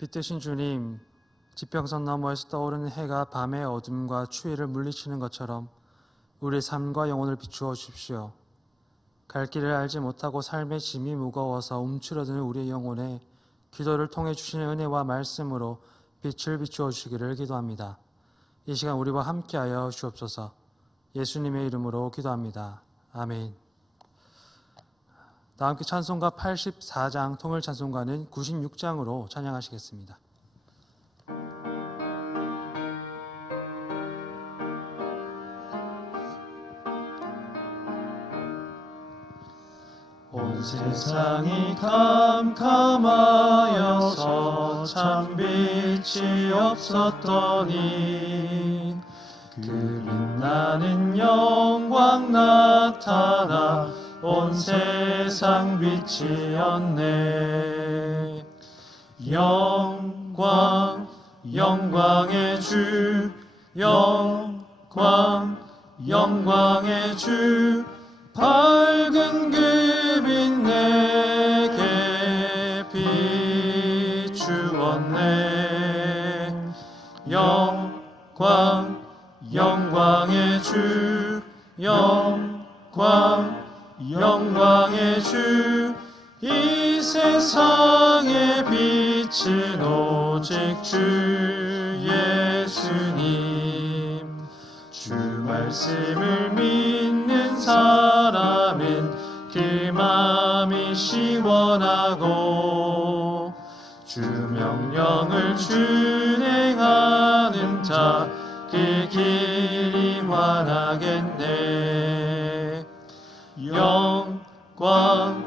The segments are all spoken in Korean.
빛 되신 주님, 지평선 너머에서 떠오르는 해가 밤의 어둠과 추위를 물리치는 것처럼 우리의 삶과 영혼을 비추어 주십시오. 갈 길을 알지 못하고 삶의 짐이 무거워서 움츠러드는 우리의 영혼에 기도를 통해 주시는 은혜와 말씀으로 빛을 비추어 주시기를 기도합니다. 이 시간 우리와 함께하여 주옵소서. 예수님의 이름으로 기도합니다. 아멘. 다 함께 찬송가 84장 통일 찬송가는 96장으로 찬양하시겠습니다. 온 세상이 캄캄하여서 참 빛이 없었더니 그 빛나는 영광 나타나 온 세상 빛이었네. 영광 영광의 주, 영광 영광의 주, 밝은 그 빛 내게 비추었네. 영광 영광의 주, 영광 영광의 주, 이 세상의 빛은 오직 주 예수님. 주 말씀을 믿는 사람은 그 마음이 시원하고 주 명령을 준행하는 자 그 길이 환하겠네. 영광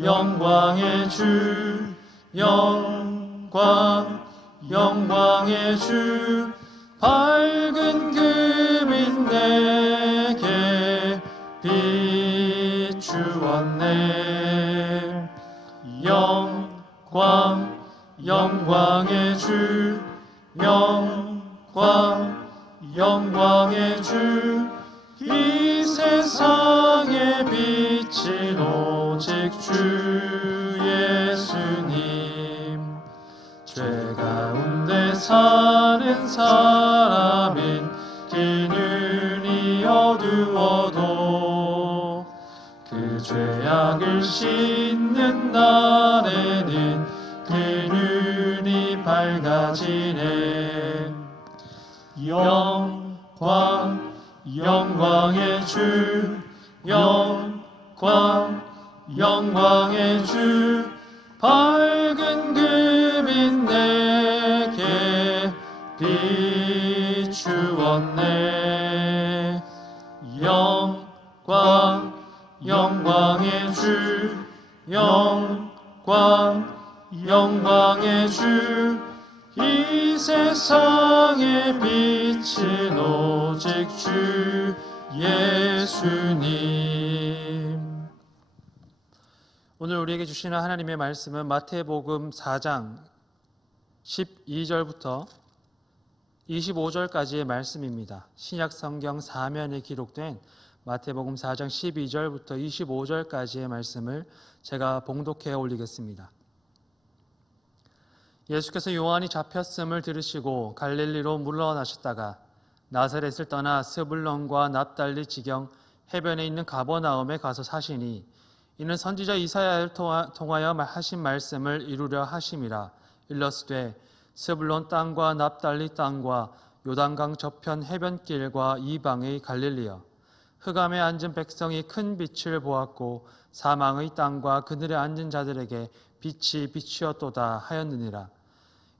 영광의 주, 영광 영광의 주, 밝은 그 빛 내게 비추었네. 영광 영광의 주, 영광 영광의 주, 이 세상의 빛은 오직 주 예수님. 죄 가운데 사는 사람은 그 눈이 어두워도 그 죄악을 씻는 날에는 그 눈이 밝아지네. 영광 영광의 주, 영광 영광의 주, 밝은 그 빛 내게 비추었네. 영광 영광의 주, 영광 영광의 주, 이 세상의 빛은 오직 주 예수님. 오늘 우리에게 주시는 하나님의 말씀은 마태복음 4장 12절부터 25절까지의 말씀입니다. 신약 성경 사면에 기록된 마태복음 4장 12절부터 25절까지의 말씀을 제가 봉독해 올리겠습니다. 예수께서 요한이 잡혔음을 들으시고 갈릴리로 물러나셨다가 나사렛을 떠나 스불론과 납달리 지경 해변에 있는 가버나움에 가서 사시니 이는 선지자 이사야를 통하여 하신 말씀을 이루려 하심이라. 일러스되 스불론 땅과 납달리 땅과 요단강 저편 해변길과 이방의 갈릴리여, 흑암에 앉은 백성이 큰 빛을 보았고 사망의 땅과 그늘에 앉은 자들에게 빛이 비추었도다 하였느니라.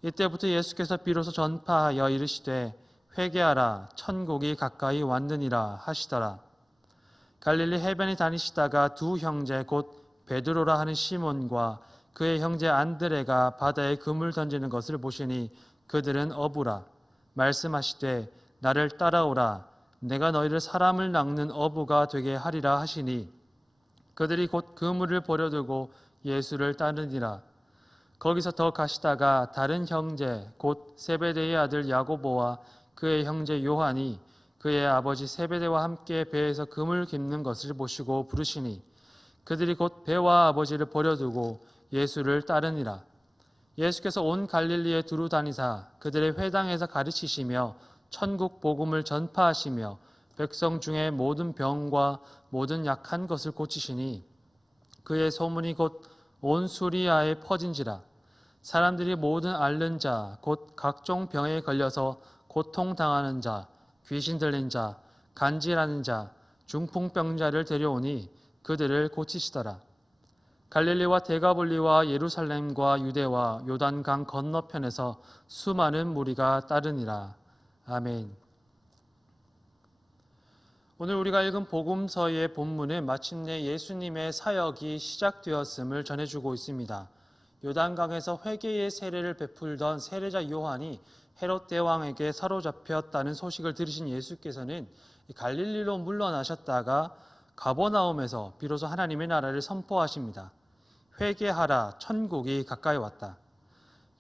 이때부터 예수께서 비로소 전파하여 이르시되 회개하라, 천국이 가까이 왔느니라 하시더라. 갈릴리 해변에 다니시다가 두 형제 곧 베드로라 하는 시몬과 그의 형제 안드레가 바다에 그물 던지는 것을 보시니 그들은 어부라. 말씀하시되 나를 따라오라, 내가 너희를 사람을 낚는 어부가 되게 하리라 하시니 그들이 곧 그물을 버려두고 예수를 따르니라. 거기서 더 가시다가 다른 형제 곧 세베대의 아들 야고보와 그의 형제 요한이 그의 아버지 세베대와 함께 배에서 그물 깁는 것을 보시고 부르시니 그들이 곧 배와 아버지를 버려두고 예수를 따르니라. 예수께서 온 갈릴리에 두루 다니사 그들의 회당에서 가르치시며 천국 복음을 전파하시며 백성 중에 모든 병과 모든 약한 것을 고치시니 그의 소문이 곧 온 수리아에 퍼진지라. 사람들이 모든 앓는 자 곧 각종 병에 걸려서 고통당하는 자, 귀신 들린 자, 간질하는 자, 중풍병자를 데려오니 그들을 고치시더라. 갈릴리와 데가볼리와 예루살렘과 유대와 요단강 건너편에서 수많은 무리가 따르니라. 아멘. 오늘 우리가 읽은 복음서의 본문은 마침내 예수님의 사역이 시작되었음을 전해주고 있습니다. 요단강에서 회개의 세례를 베풀던 세례자 요한이 헤롯 대왕에게 사로잡혔다는 소식을 들으신 예수께서는 갈릴리로 물러나셨다가 가버나움에서 비로소 하나님의 나라를 선포하십니다. 회개하라, 천국이 가까이 왔다.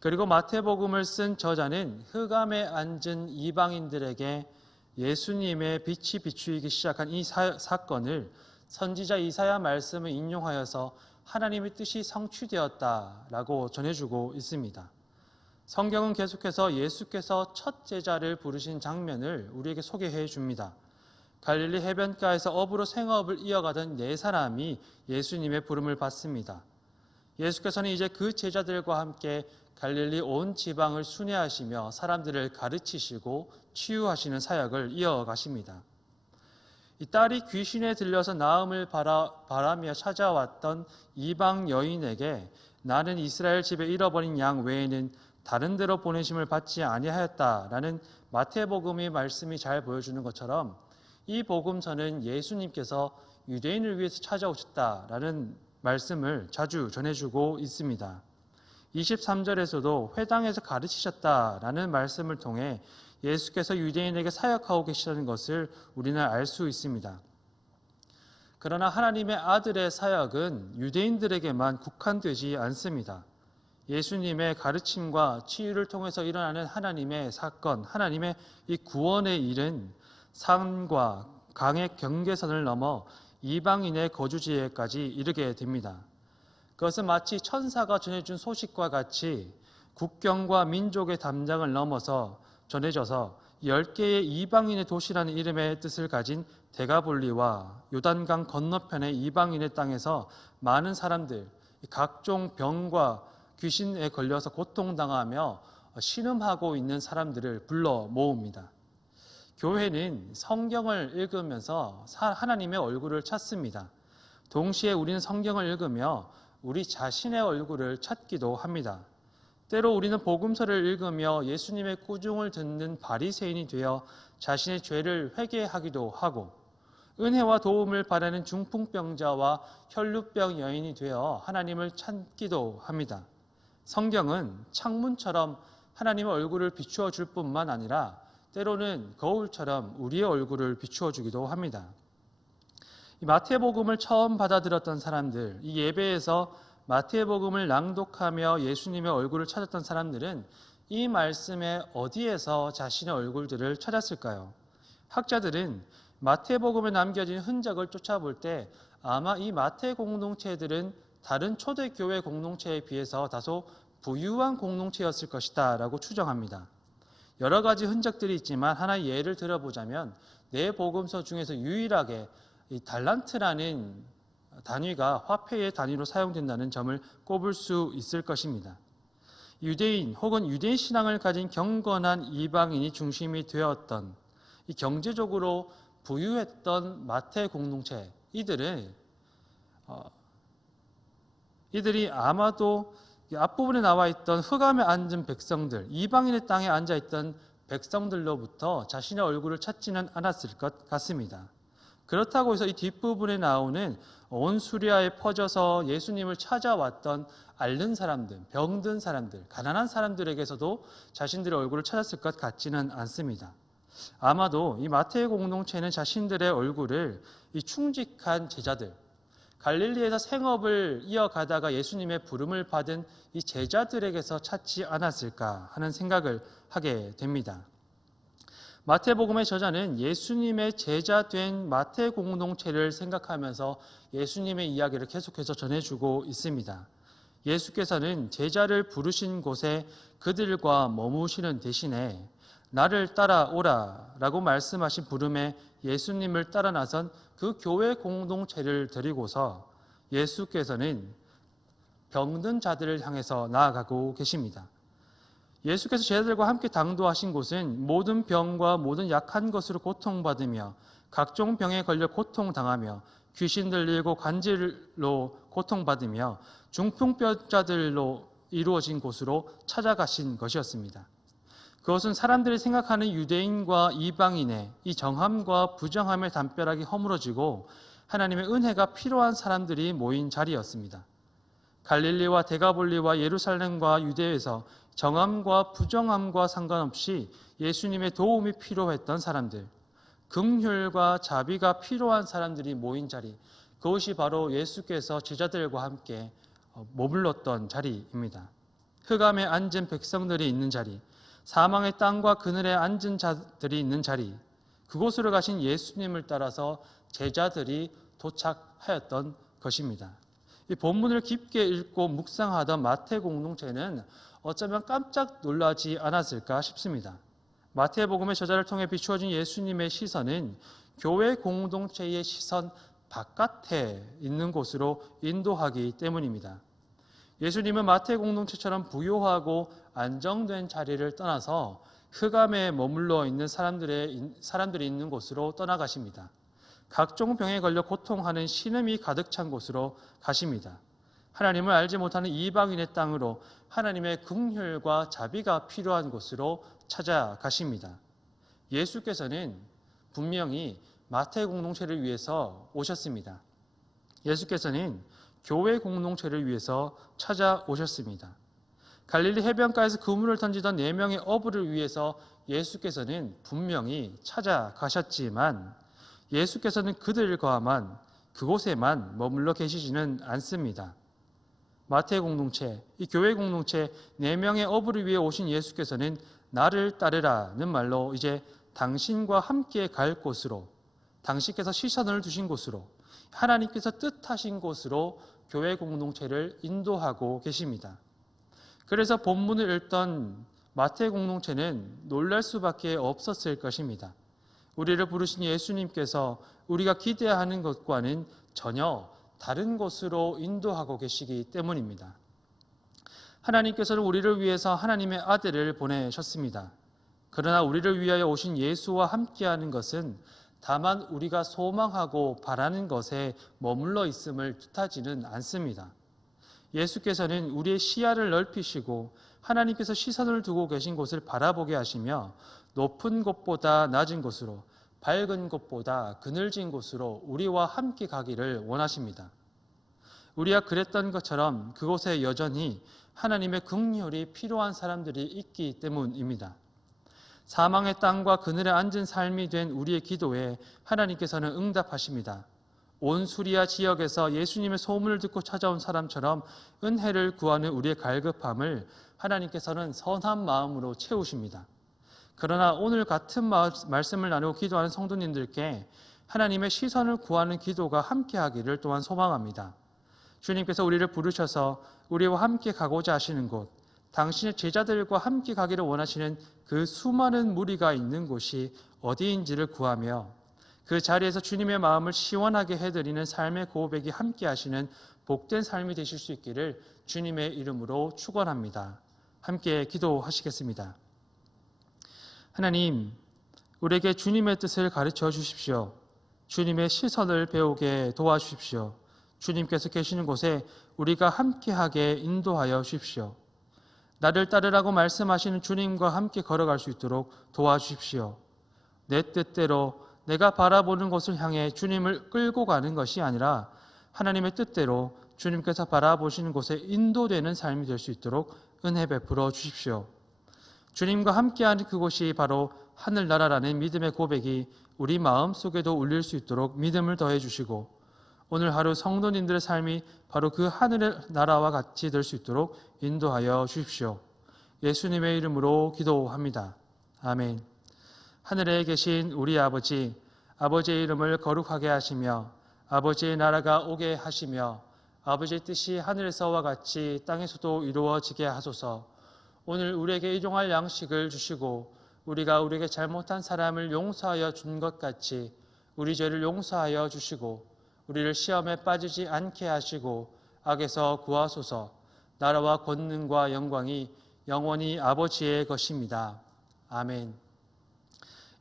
그리고 마태복음을 쓴 저자는 흑암에 앉은 이방인들에게 예수님의 빛이 비추이기 시작한 이 사건을 선지자 이사야 말씀을 인용하여서 하나님의 뜻이 성취되었다라고 전해주고 있습니다. 성경은 계속해서 예수께서 첫 제자를 부르신 장면을 우리에게 소개해 줍니다. 갈릴리 해변가에서 업으로 생업을 이어가던 네 사람이 예수님의 부름을 받습니다. 예수께서는 이제 그 제자들과 함께 갈릴리 온 지방을 순회하시며 사람들을 가르치시고 치유하시는 사역을 이어가십니다. 이 딸이 귀신에 들려서 나음을 바라며 찾아왔던 이방 여인에게 나는 이스라엘 집에 잃어버린 양 외에는 다른 데로 보내심을 받지 아니하였다라는 마태복음의 말씀이 잘 보여주는 것처럼 이 복음서는 예수님께서 유대인을 위해서 찾아오셨다라는 말씀을 자주 전해주고 있습니다. 23절에서도 회당에서 가르치셨다라는 말씀을 통해 예수께서 유대인에게 사역하고 계시다는 것을 우리는 알 수 있습니다. 그러나 하나님의 아들의 사역은 유대인들에게만 국한되지 않습니다. 예수님의 가르침과 치유를 통해서 일어나는 하나님의 사건, 하나님의 이 구원의 일은 산과 강의 경계선을 넘어 이방인의 거주지에까지 이르게 됩니다. 그것은 마치 천사가 전해준 소식과 같이 국경과 민족의 담장을 넘어서 전해져서 10개의 이방인의 도시라는 이름의 뜻을 가진 데가볼리와 요단강 건너편의 이방인의 땅에서 많은 사람들, 각종 병과 귀신에 걸려서 고통당하며 신음하고 있는 사람들을 불러 모읍니다. 교회는 성경을 읽으면서 하나님의 얼굴을 찾습니다. 동시에 우리는 성경을 읽으며 우리 자신의 얼굴을 찾기도 합니다. 때로 우리는 복음서를 읽으며 예수님의 꾸중을 듣는 바리새인이 되어 자신의 죄를 회개하기도 하고 은혜와 도움을 바라는 중풍병자와 혈루병 여인이 되어 하나님을 찾기도 합니다. 성경은 창문처럼 하나님의 얼굴을 비추어 줄 뿐만 아니라 때로는 거울처럼 우리의 얼굴을 비추어 주기도 합니다. 이 마태복음을 처음 받아들였던 사람들, 이 예배에서 마태복음을 낭독하며 예수님의 얼굴을 찾았던 사람들은 이 말씀에 어디에서 자신의 얼굴들을 찾았을까요? 학자들은 마태복음에 남겨진 흔적을 쫓아볼 때 아마 이 마태 공동체들은 다른 초대교회 공동체에 비해서 다소 부유한 공동체였을 것이다 라고 추정합니다. 여러 가지 흔적들이 있지만 하나의 예를 들어보자면 네 복음서 중에서 유일하게 이 달란트라는 단위가 화폐의 단위로 사용된다는 점을 꼽을 수 있을 것입니다. 유대인 혹은 유대인 신앙을 가진 경건한 이방인이 중심이 되었던 이 경제적으로 부유했던 마태 공동체, 이들이 아마도 앞부분에 나와 있던 흑암에 앉은 백성들, 이방인의 땅에 앉아 있던 백성들로부터 자신의 얼굴을 찾지는 않았을 것 같습니다. 그렇다고 해서 이 뒷부분에 나오는 온 수리아에 퍼져서 예수님을 찾아왔던 앓는 사람들, 병든 사람들, 가난한 사람들에게서도 자신들의 얼굴을 찾았을 것 같지는 않습니다. 아마도 이 마태의 공동체는 자신들의 얼굴을 이 충직한 제자들, 갈릴리에서 생업을 이어가다가 예수님의 부름을 받은 이 제자들에게서 찾지 않았을까 하는 생각을 하게 됩니다. 마태복음의 저자는 예수님의 제자된 마태 공동체를 생각하면서 예수님의 이야기를 계속해서 전해주고 있습니다. 예수께서는 제자를 부르신 곳에 그들과 머무시는 대신에 나를 따라오라 라고 말씀하신 부름에 예수님을 따라 나선 그 교회 공동체를 데리고서 예수께서는 병든 자들을 향해서 나아가고 계십니다. 예수께서 제자들과 함께 당도하신 곳은 모든 병과 모든 약한 것으로 고통받으며 각종 병에 걸려 고통당하며 귀신 들리고 관절로 고통받으며 중풍병자들로 이루어진 곳으로 찾아가신 것이었습니다. 그것은 사람들이 생각하는 유대인과 이방인의 이 정함과 부정함의 담벼락이 허물어지고 하나님의 은혜가 필요한 사람들이 모인 자리였습니다. 갈릴리와 데가볼리와 예루살렘과 유대에서 정함과 부정함과 상관없이 예수님의 도움이 필요했던 사람들, 긍휼과 자비가 필요한 사람들이 모인 자리, 그것이 바로 예수께서 제자들과 함께 머물렀던 자리입니다. 흑암에 앉은 백성들이 있는 자리, 사망의 땅과 그늘에 앉은 자들이 있는 자리, 그곳으로 가신 예수님을 따라서 제자들이 도착하였던 것입니다. 이 본문을 깊게 읽고 묵상하던 마태 공동체는 어쩌면 깜짝 놀라지 않았을까 싶습니다. 마태복음의 저자를 통해 비추어진 예수님의 시선은 교회 공동체의 시선 바깥에 있는 곳으로 인도하기 때문입니다. 예수님은 마태 공동체처럼 부요하고 안정된 자리를 떠나서 흑암에 머물러 있는 사람들이 있는 곳으로 떠나가십니다. 각종 병에 걸려 고통하는 신음이 가득 찬 곳으로 가십니다. 하나님을 알지 못하는 이방인의 땅으로 하나님의 긍휼과 자비가 필요한 곳으로 찾아가십니다. 예수께서는 분명히 마태 공동체를 위해서 오셨습니다. 예수께서는 교회 공동체를 위해서 찾아오셨습니다. 갈릴리 해변가에서 그물을 던지던 4명의 어부를 위해서 예수께서는 분명히 찾아가셨지만 예수께서는 그들과만 그곳에만 머물러 계시지는 않습니다. 마태 공동체, 이 교회 공동체 4명의 어부를 위해 오신 예수께서는 나를 따르라는 말로 이제 당신과 함께 갈 곳으로, 당신께서 시선을 두신 곳으로, 하나님께서 뜻하신 곳으로 교회 공동체를 인도하고 계십니다. 그래서 본문을 읽던 마태 공동체는 놀랄 수밖에 없었을 것입니다. 우리를 부르신 예수님께서 우리가 기대하는 것과는 전혀 다른 곳으로 인도하고 계시기 때문입니다. 하나님께서는 우리를 위해서 하나님의 아들을 보내셨습니다. 그러나 우리를 위하여 오신 예수와 함께하는 것은 다만 우리가 소망하고 바라는 것에 머물러 있음을 뜻하지는 않습니다. 예수께서는 우리의 시야를 넓히시고 하나님께서 시선을 두고 계신 곳을 바라보게 하시며 높은 곳보다 낮은 곳으로, 밝은 곳보다 그늘진 곳으로 우리와 함께 가기를 원하십니다. 우리가 그랬던 것처럼 그곳에 여전히 하나님의 긍휼이 필요한 사람들이 있기 때문입니다. 사망의 땅과 그늘에 앉은 삶이 된 우리의 기도에 하나님께서는 응답하십니다. 온 수리아 지역에서 예수님의 소문을 듣고 찾아온 사람처럼 은혜를 구하는 우리의 갈급함을 하나님께서는 선한 마음으로 채우십니다. 그러나 오늘 같은 말씀을 나누고 기도하는 성도님들께 하나님의 시선을 구하는 기도가 함께하기를 또한 소망합니다. 주님께서 우리를 부르셔서 우리와 함께 가고자 하시는 곳, 당신의 제자들과 함께 가기를 원하시는 그 수많은 무리가 있는 곳이 어디인지를 구하며 그 자리에서 주님의 마음을 시원하게 해드리는 삶의 고백이 함께 하시는 복된 삶이 되실 수 있기를 주님의 이름으로 축원합니다. 함께 기도하시겠습니다. 하나님, 우리에게 주님의 뜻을 가르쳐 주십시오. 주님의 시선을 배우게 도와주십시오. 주님께서 계시는 곳에 우리가 함께하게 인도하여 주십시오. 나를 따르라고 말씀하시는 주님과 함께 걸어갈 수 있도록 도와주십시오. 내 뜻대로 내가 바라보는 곳을 향해 주님을 끌고 가는 것이 아니라 하나님의 뜻대로 주님께서 바라보시는 곳에 인도되는 삶이 될 수 있도록 은혜 베풀어 주십시오. 주님과 함께하는 그곳이 바로 하늘나라라는 믿음의 고백이 우리 마음속에도 울릴 수 있도록 믿음을 더해 주시고 오늘 하루 성도님들의 삶이 바로 그 하늘의 나라와 같이 될 수 있도록 인도하여 주십시오. 예수님의 이름으로 기도합니다. 아멘. 하늘에 계신 우리 아버지, 아버지의 이름을 거룩하게 하시며 아버지의 나라가 오게 하시며 아버지의 뜻이 하늘에서와 같이 땅에서도 이루어지게 하소서. 오늘 우리에게 일용할 양식을 주시고 우리가 우리에게 잘못한 사람을 용서하여 준 것 같이 우리 죄를 용서하여 주시고 우리를 시험에 빠지지 않게 하시고 악에서 구하소서. 나라와 권능과 영광이 영원히 아버지의 것입니다. 아멘.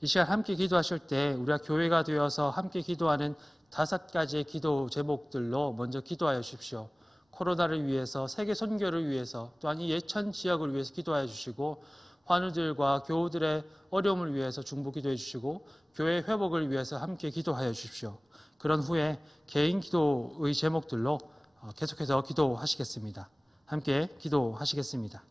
이 시간 함께 기도하실 때 우리가 교회가 되어서 함께 기도하는 5가지의 기도 제목들로 먼저 기도하여 주십시오. 코로나를 위해서, 세계 선교를 위해서, 또한 이 예천 지역을 위해서 기도하여 주시고 환우들과 교우들의 어려움을 위해서 중보 기도해 주시고 교회 회복을 위해서 함께 기도하여 주십시오. 그런 후에 개인 기도의 제목들로 계속해서 기도하시겠습니다. 함께 기도하시겠습니다.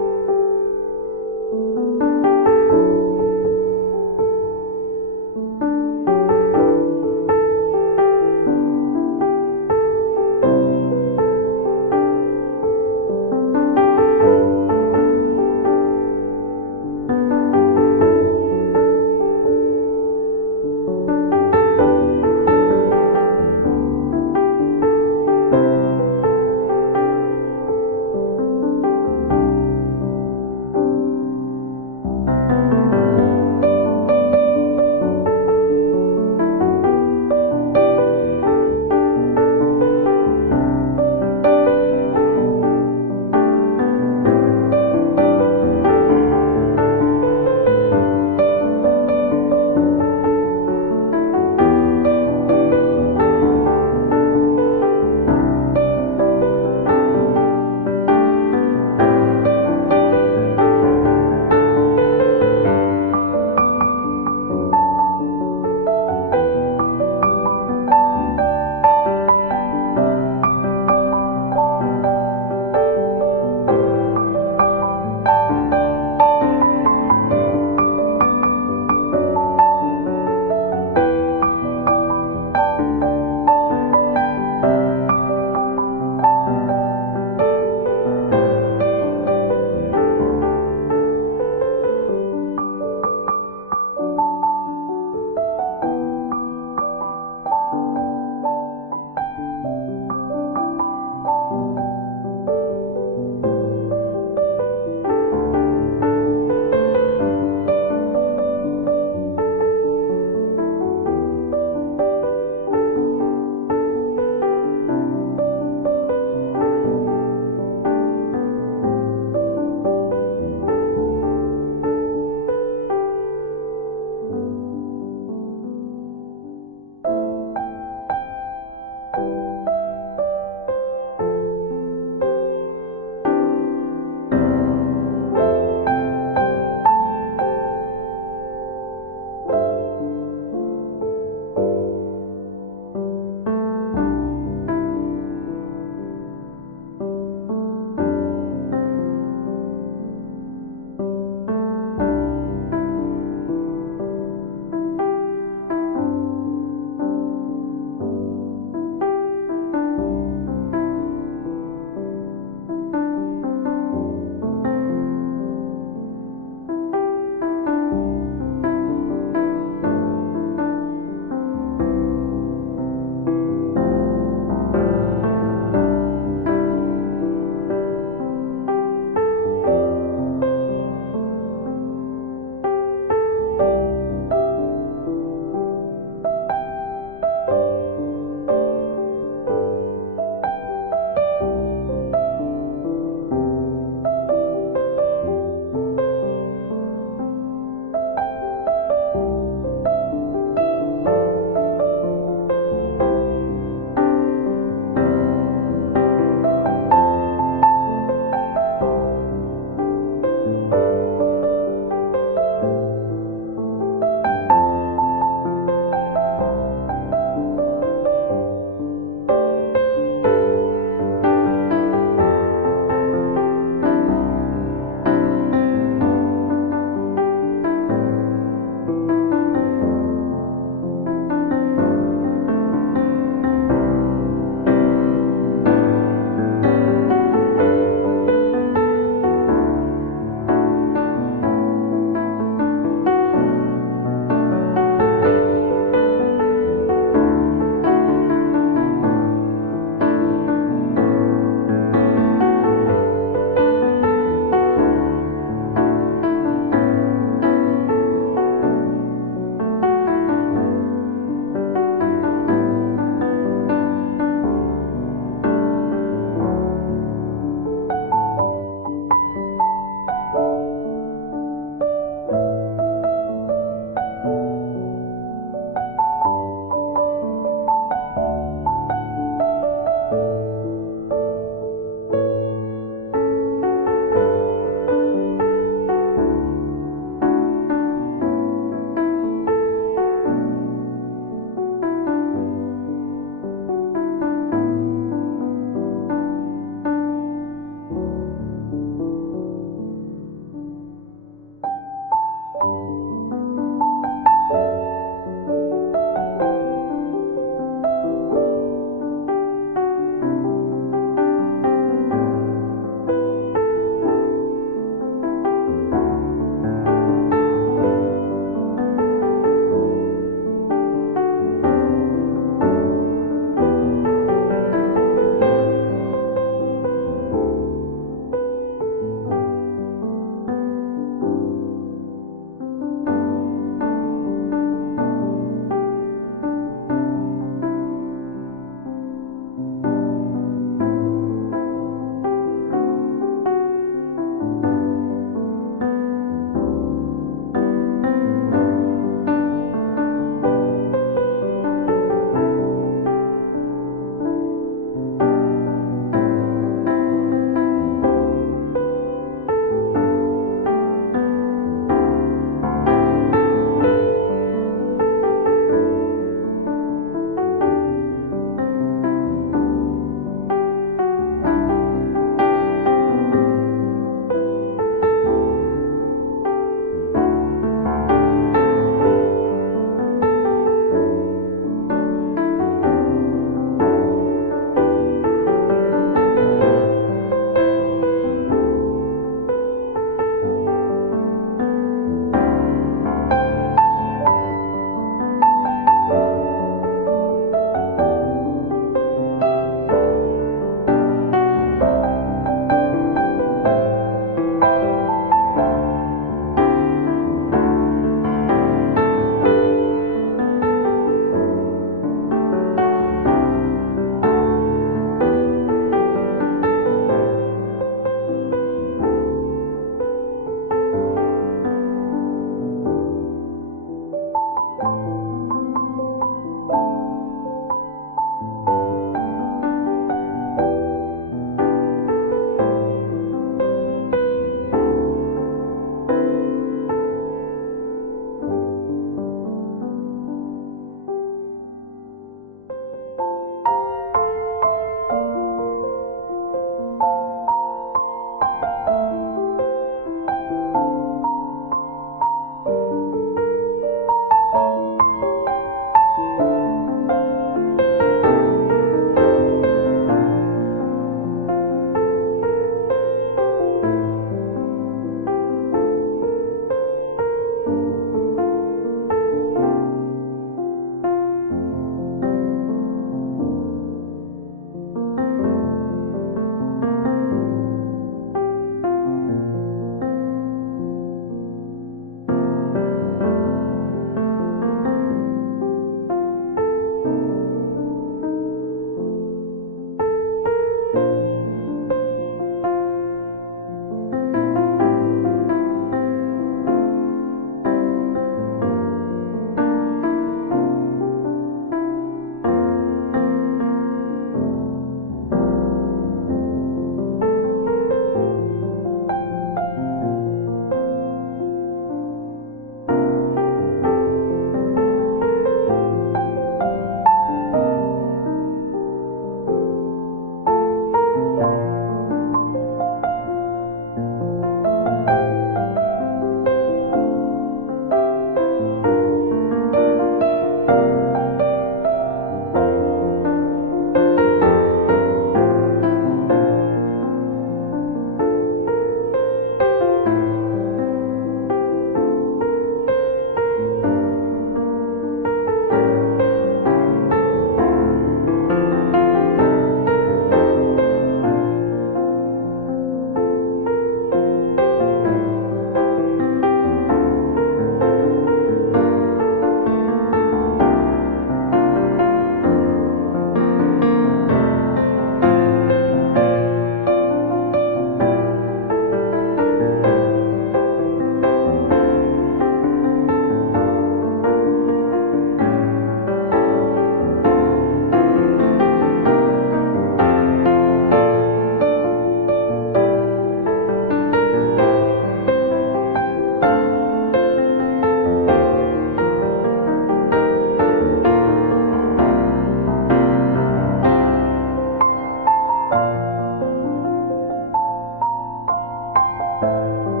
주옵소서.